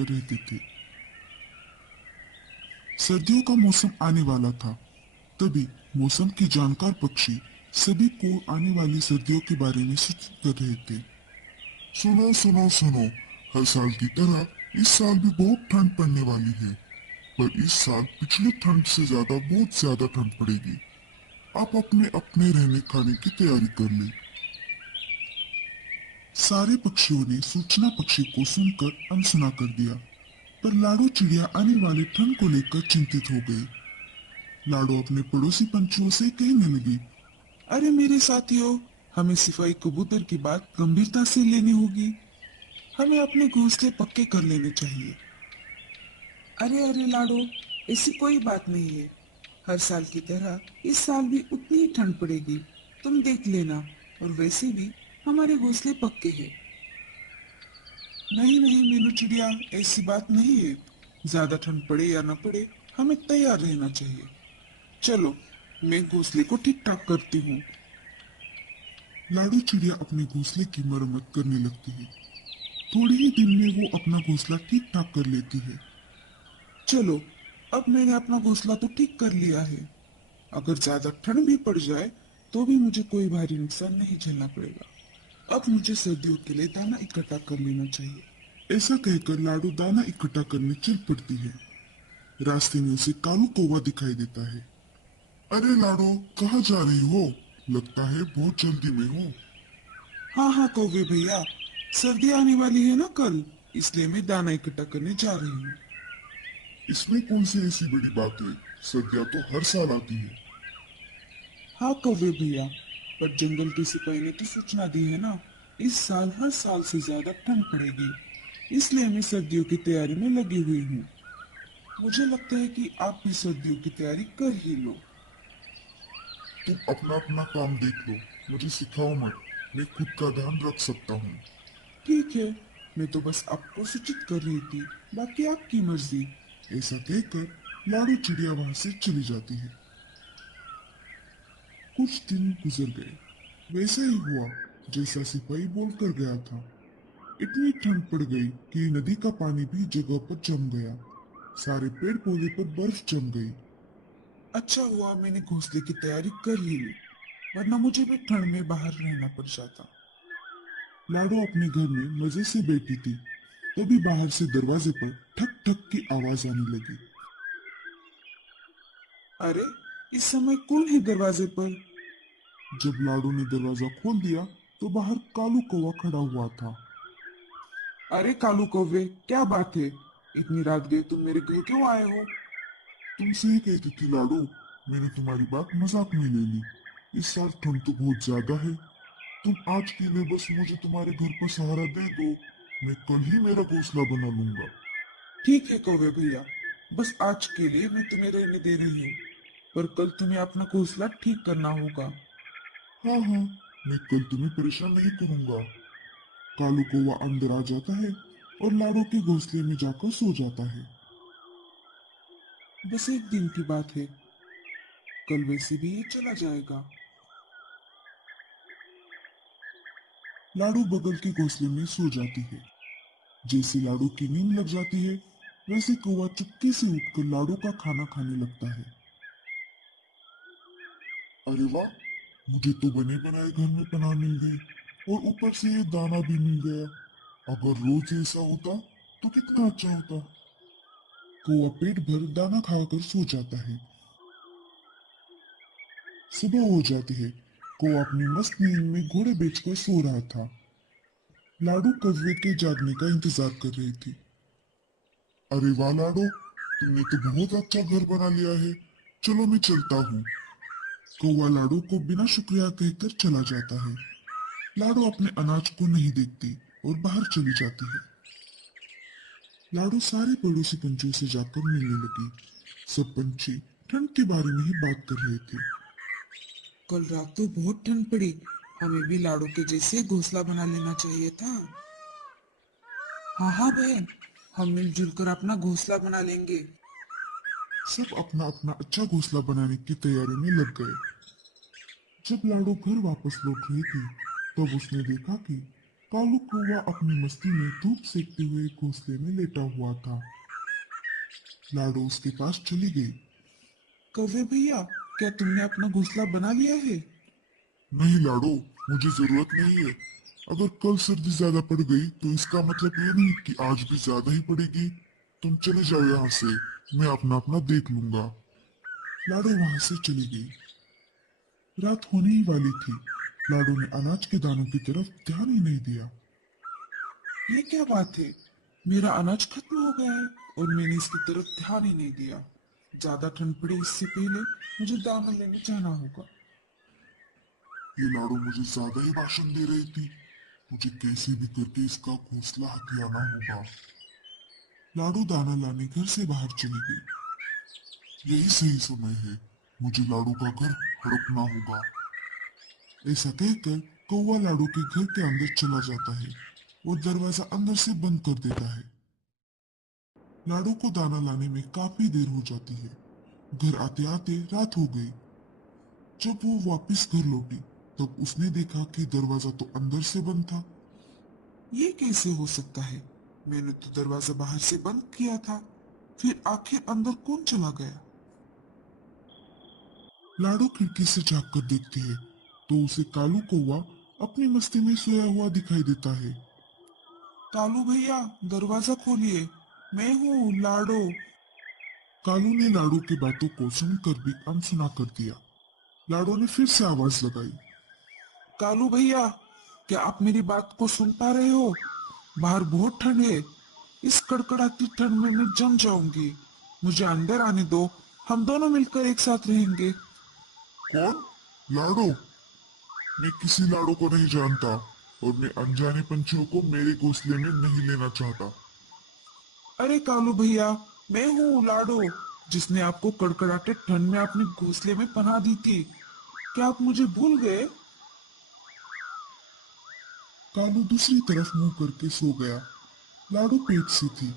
कर रहते थे। सर्दियों का मौसम आने वाला था। तभी मौसम के जानकार पक्षी सभी को आने वाली सर्दियों के बारे में सूचित कर रहे थे। सुनो सुनो सुनो, हर साल की तरह इस साल भी बहुत ठंड पड़ने वाली है। पर इस साल पिछली ठंड से बहुत ज्यादा ठंड पड़ेगी। आप अपने अपने रहने खाने की तैयारी कर लें। सारे पक्षियों ने सूचना पक्षी को सुनकर अनसुना कर दिया। पर लाडो चिड़िया आने वाली ठंड को लेकर चिंतित हो गई। लाडो अपने पड़ोसी पंछियों से कहने लगी, अरे मेरे साथियों, हमें सिपाही कबूतर की बात गंभीरता से लेनी होगी। हमें अपने घोंसले पक्के कर लेने चाहिए। अरे अरे लाडो, ऐसी कोई बात नहीं है। हर साल की तरह इस साल भी उतनी ही ठंड पड़ेगी। तुम देख लेना। और वैसे भी हमारे घोंसले पक्के हैं। नहीं नहीं मीनू चिड़िया, ऐसी बात नहीं है। ज्यादा ठंड पड़े या न पड़े, हमें तैयार रहना चाहिए। चलो, मैं घोंसले को ठीक ठाक करती हूँ। लाडू चिड़िया अपने घोंसले की मरम्मत करने लगती है। थोड़े ही दिन में वो अपना घोंसला ठीक ठाक कर लेती है। चलो, अब मैंने अपना घोंसला तो ठीक कर लिया है। अगर ज्यादा ठंड भी पड़ जाए तो भी मुझे कोई भारी नुकसान नहीं झेलना पड़ेगा। अब मुझे सर्दियों के लिए दाना इकट्ठा कर लेना चाहिए। ऐसा कहकर लाडू दाना इकट्ठा करने चल पड़ती है। रास्ते में उसे कालू कौवा दिखाई देता है। अरे लाडो, कहाँ जा रही हो? लगता है बहुत जल्दी में हो। हाँ हाँ कौवे भैया, सर्दी आने वाली है ना कल, इसलिए मैं दाना इकट्ठा करने जा रही हूँ। इसमें कौन सी ऐसी बड़ी बात है? सर्दियाँ तो हर साल आती है। हाँ कौवे भैया, पर जंगल के सिपाही ने तो सूचना दी है ना, इस साल हर साल से ज्यादा ठंड पड़ेगी। इसलिए मैं सर्दियों की तैयारी में लगी हुई हूँ। मुझे लगता है कि आप भी सर्दियों की तैयारी कर ही लो। तुम अपना अपना काम देख लो, मुझे सिखाओ मत। मैं खुद का ध्यान रख सकता हूँ। ठीक है, मैं तो बस आपको सूचित कर रही थी, बाकी आपकी मर्जी। ऐसा कहकर लाडू चिड़िया वहां से चली जाती है। कुछ दिन गुजर गए। वैसा ही हुआ जैसा सिपाही बोलकर गया था। इतनी ठंड पड़ गई कि नदी का पानी भी जगह पर जम गया। सारे पेड़ पौधे पर बर्फ जम गई। अच्छा हुआ मैंने घोंसले की तैयारी कर ही ली, वरना मुझे भी ठंड में बाहर रहना पड़ जाता। लाडो अपने घर में मजे से बैठी थी। तभी बाहर से दरवाजे पर ठक ठक की आवाज आने लगी। अरे, इस समय कौन है दरवाजे पर? जब लाडो ने दरवाजा खोल दिया तो बाहर कालू कौवा खड़ा हुआ था। अरे कालू कौवे, क्या बात है? इतनी रात गए तुम मेरे घर क्यों आए हो? तुमसे ही कहती थी लाडो, मैंने तुम्हारी बात मजाक में ले ली। इस साल ठंड तो बहुत ज्यादा है। तुम आज के लिए बस मुझे तुम्हारे घर पर सहारा दे दो। मैं कल ही मेरा घोंसला बना लूंगा। ठीक है कौवे भैया, बस आज के लिए मैं तुम्हें रहने दे रही हूँ, पर कल तुम्हें अपना घोंसला ठीक करना होगा। हाँ हाँ, मैं कल तुम्हें परेशान नहीं करूंगा। कालू कौवा अंदर आ जाता है और लाडो के घोंसले में जाकर सो जाता है। बस एक दिन की बात है, कल वैसे भी ये चला जाएगा। लाडू बगल के घोंसले में सो जाती है। जैसे लाडू की नींद लग जाती है, वैसे कौवा चुपके से उठकर लाडू का खाना खाने लगता है। अरे वाह, मुझे तो बने बनाए घर में पनाह मिल गई और ऊपर से ये दाना भी मिल गया। अगर रोज ऐसा होता तो कितना अच्छा होता। कौवा पेट भर दाना खाकर सो जाता है। सुबह हो जाती है। कौवा अपनी मस्त नींद में घोड़े बेचकर सो रहा था। लाडू कौवे के जागने का इंतजार कर रही थी। अरे वाह लाडो, तुमने तो बहुत अच्छा घर बना लिया है। चलो मैं चलता हूँ। कौवा लाडू को बिना शुक्रिया कहकर चला जाता है। लाडो अपने अनाज को नहीं देखती और बाहर चली जाती है। लाडो सारे पड़ोसी पंछियों से जाकर मिलने लगी। सब पंछी ठंड के बारे में ही बात कर रहे थे। कल रात तो बहुत ठंड पड़ी, हमें भी लाडो के जैसे घोंसला बना लेना चाहिए था। हाँ हाँ बहन, हम मिलजुल कर अपना घोंसला बना लेंगे। सब अपना अपना अच्छा घोंसला बनाने की तैयारी में लग गए। जब लाडो घर वापस लौट रही थी, तब उसने देखा कि कालू कौवा अपनी मस्ती में धूप सेकते हुए घोंसले में लेटा हुआ था। लाडो उसके पास चली गई। कौवे भैया, क्या तुमने अपना घोंसला बना लिया है? नहीं लाडो, मुझे जरूरत नहीं है। अगर कल सर्दी ज्यादा पड़ गई तो इसका मतलब ये नहीं कि आज भी ज्यादा ही पड़ेगी। तुम चले जाओ यहाँ से, मैं अपना अपना देख लूंगा। लाडो वहां से चली गई। रात होने ही वाली थी। लाडो ने अनाज के दानों की तरफ ध्यान ही नहीं दिया। ये क्या बात है? मेरा अनाज खत्म हो गया है और मैंने इसकी तरफ ध्यान ही नहीं दिया। ज्यादा ठंड पड़े इससे पहले मुझे दाना लेने जाना होगा। ये लाडो मुझे ज्यादा ही भाषण दे रही थी। मुझे कैसे भी करके इसका घोंसला हथियाना होगा। लाडो दाना लाने घर से बाहर चली गई। यही सही समय है। मुझे लाडू का घर हड़पना होगा। ऐसा कहकर कौवा लाडू के घर के अंदर चला जाता है और दरवाजा अंदर से बंद कर देता है। लाडू को दाना लाने में काफी देर हो जाती है। घर आते आते रात हो गई। जब वो वापस घर लौटी तब उसने देखा कि दरवाजा तो अंदर से बंद था। ये कैसे हो सकता है? मैंने तो दरवाजा बाहर से बंद किया था। फिर आखिर अंदर कौन चला गया? लाडो खिड़की से झांक कर देखती है तो उसे कालू कौवा अपनी मस्ती में सोया हुआ दिखाई देता है। कालू भैया, दरवाजा खोलिए। मैं हूँ लाडो। कालू ने लाडू की बातों को सुनकर भी अनसुना कर दिया। लाडो ने फिर से आवाज लगाई। कालू भैया, क्या आप मेरी बात को सुन पा रहे हो? बाहर बहुत ठंड है। इस कड़कड़ाती ठंड में मैं जम जाऊंगी। मुझे अंदर आने दो। हम दोनों मिलकर एक साथ रहेंगे। कौन? लाडो? मैं किसी लाडो को नहीं जानता और मैं अनजाने पंछियों को मेरे घोंसले में नहीं लेना चाहता। अरे कालू भैया, मैं हूँ लाडो, जिसने आपको कड़कड़ाते ठंड में अपने घोंसले में पनाह दी थी। क्या आप मुझे भूल गए? कालू दूसरी तरफ मुंह करके सो गया। लाडो पेट सी थी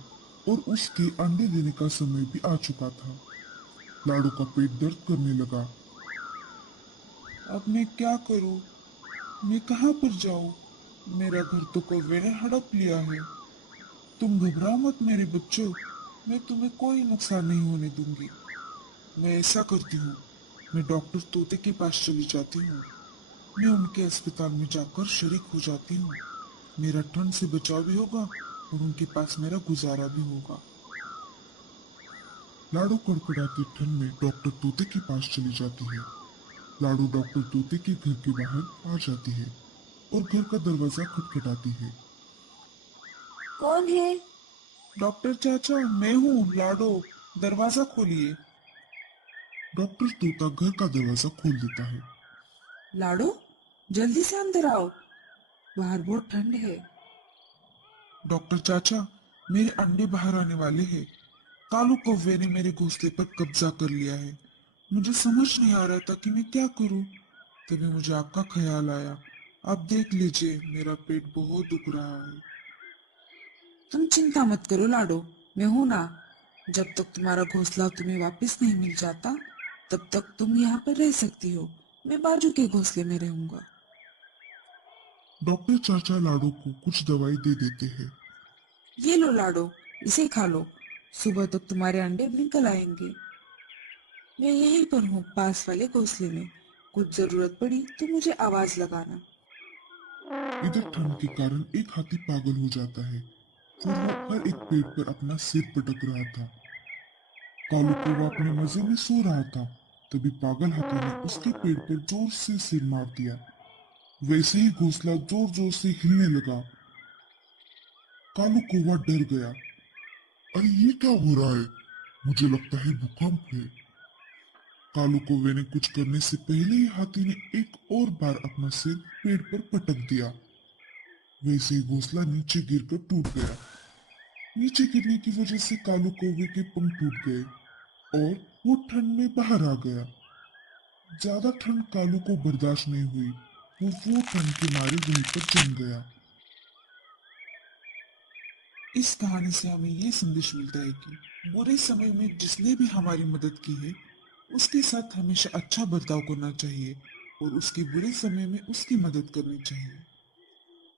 और उसके अंडे देने का समय भी आ चुका था। लाडो का पेट दर्द करने लगा। अब मैं क्या करूँ? मैं कहाँ पर जाऊँ? मेरा घर तो कौवे ने हड़प लिया है। तुम घबराओ मत मेरे बच्चों। मैं तुम्हें कोई नुकसान नहीं होने दूंगी। मैं ऐसा करती हूँ, मैं डॉक्टर तोते के पास चली जाती हूँ। मैं उनके अस्पताल में जाकर शरीक हो जाती हूँ। मेरा ठंड से बचाव भी होगा और उनके पास मेरा गुजारा भी होगा। लाडो कड़कड़ाती ठंड में डॉक्टर तोते के पास चली जाती है। लाडो डॉक्टर तोते के घर के बाहर आ जाती है और घर का दरवाजा खटखटाती है। कौन है? डॉक्टर चाचा, मैं हूँ लाडो। दरवाजा खोलिए। डॉक्टर तोता घर का दरवाजा खोल देता है। लाडो, जल्दी से अंदर आओ। बाहर बहुत ठंड है। डॉक्टर चाचा, मेरे अंडे बाहर आने वाले हैं। कालू कौवे ने मेरे घोंसले पर कब्जा कर लिया है। मुझे समझ नहीं आ रहा था कि मैं क्या करूं। तभी मुझे आपका ख्याल आया। आप देख लीजिए, मेरा पेट बहुत दुख रहा है। तुम चिंता मत करो लाडो, मैं हूं ना। जब तक तुम्हारा घोंसला तुम्हें वापस नहीं मिल जाता, तब तक तुम यहाँ पर रह सकती हो। मैं बाजू के घोंसले में रहूंगा। डॉक्टर चाचा लाडो को कुछ दवाई दे देते हैं। ये लो लाडो, इसे खा लो। सुबह तक तुम्हारे अंडे निकल आएंगे। मैं यहीं पर हूँ, पास वाले घोंसले में। कुछ जरूरत पड़ी तो मुझे आवाज लगाना। इधर ठंड के कारण एक हाथी पागल हो जाता है। फिर वो हर एक पेड़ पर अपना सिर पटक रहा था। कालू कौवा अपने मजे में सो रहा था। तभी पागल हाथी ने उसके पेड़ पर जोर से सिर मार दिया। वैसे ही घोंसला जोर जोर से हिलने लगा। कालू कौवा डर गया। अरे ये क्या हो रहा है? मुझे लगता है भूकंप है। कालू कौवे ने कुछ करने से पहले ही हाथी ने एक और बार अपना सिर पेड़ पर पटक दिया। वैसे ही घोंसला नीचे गिरकर टूट गया। नीचे गिरने की वजह से कालू कौवे के पंख टूट गए और वो ठंड में बाहर आ गया। ज्यादा ठंड कालू को बर्दाश्त नहीं हुई। वो ठंड के मारे वहीं पर जम गया। इस कहानी से हमें ये संदेश मिलता है कि बुरे समय में जिसने भी हमारी मदद की है, उसके साथ हमेशा अच्छा बर्ताव करना चाहिए और उसके बुरे समय में उसकी मदद करनी चाहिए।